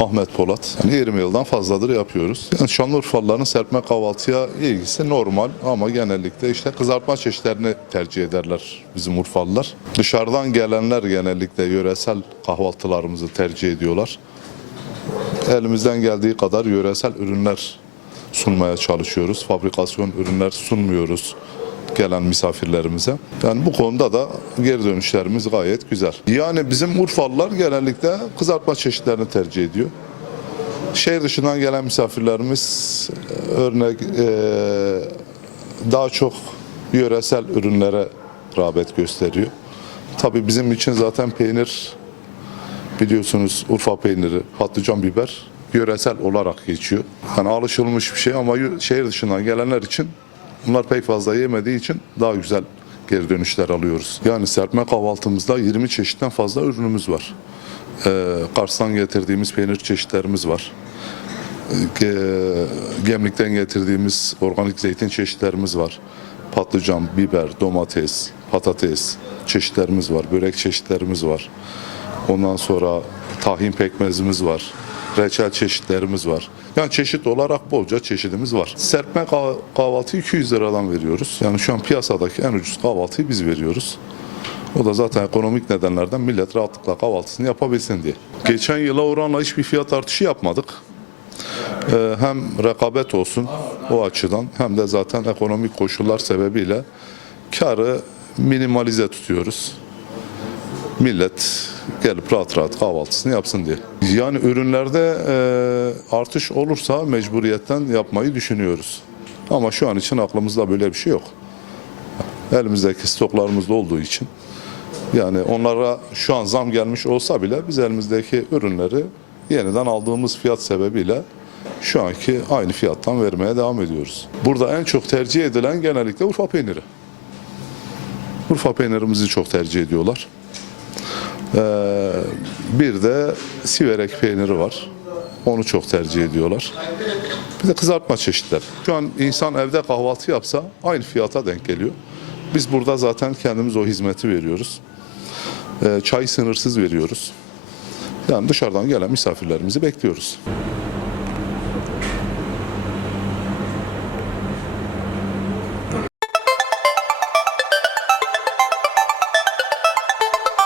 Ahmet Polat. Yani 20 yıldan fazladır yapıyoruz. Yani Şanlıurfalıların serpme kahvaltıya ilgisi normal ama genellikle işte kızartma çeşitlerini tercih ederler bizim Urfalılar. Dışarıdan gelenler genellikle yöresel kahvaltılarımızı tercih ediyorlar. Elimizden geldiği kadar yöresel ürünler sunmaya çalışıyoruz. Fabrikasyon ürünler sunmuyoruz gelen misafirlerimize. Yani bu konuda da geri dönüşlerimiz gayet güzel. Yani bizim Urfalılar genellikle kızartma çeşitlerini tercih ediyor. Şehir dışından gelen misafirlerimiz e, örnek e, daha çok yöresel ürünlere rağbet gösteriyor. Tabii bizim için zaten peynir biliyorsunuz Urfa peyniri, patlıcan biber yöresel olarak geçiyor. Yani alışılmış bir şey ama şehir dışından gelenler için bunlar pek fazla yemediği için daha güzel geri dönüşler alıyoruz. Yani serpme kahvaltımızda 20 çeşitten fazla ürünümüz var. Ee, Kars'tan getirdiğimiz peynir çeşitlerimiz var. Ge- Gemlik'ten getirdiğimiz organik zeytin çeşitlerimiz var. Patlıcan, biber, domates, patates çeşitlerimiz var. Börek çeşitlerimiz var. Ondan sonra tahin pekmezimiz var. Reçel çeşitlerimiz var. Yani çeşit olarak bolca çeşidimiz var. Serpme kah- kahvaltı 200 liradan veriyoruz. Yani şu an piyasadaki en ucuz kahvaltıyı biz veriyoruz. O da zaten ekonomik nedenlerden millet rahatlıkla kahvaltısını yapabilsin diye. Geçen yıla oranla hiçbir fiyat artışı yapmadık. Ee, hem rekabet olsun o açıdan hem de zaten ekonomik koşullar sebebiyle karı minimalize tutuyoruz. Millet gelip rahat rahat kahvaltısını yapsın diye. Yani ürünlerde e, artış olursa mecburiyetten yapmayı düşünüyoruz. Ama şu an için aklımızda böyle bir şey yok. Elimizdeki stoklarımızda olduğu için yani onlara şu an zam gelmiş olsa bile biz elimizdeki ürünleri yeniden aldığımız fiyat sebebiyle şu anki aynı fiyattan vermeye devam ediyoruz. Burada en çok tercih edilen genellikle Urfa peyniri. Urfa peynirimizi çok tercih ediyorlar. Ee, bir de siverek peyniri var. Onu çok tercih ediyorlar. Bir de kızartma çeşitleri. Şu an insan evde kahvaltı yapsa aynı fiyata denk geliyor. Biz burada zaten kendimiz o hizmeti veriyoruz. Ee, çay sınırsız veriyoruz. Yani dışarıdan gelen misafirlerimizi bekliyoruz.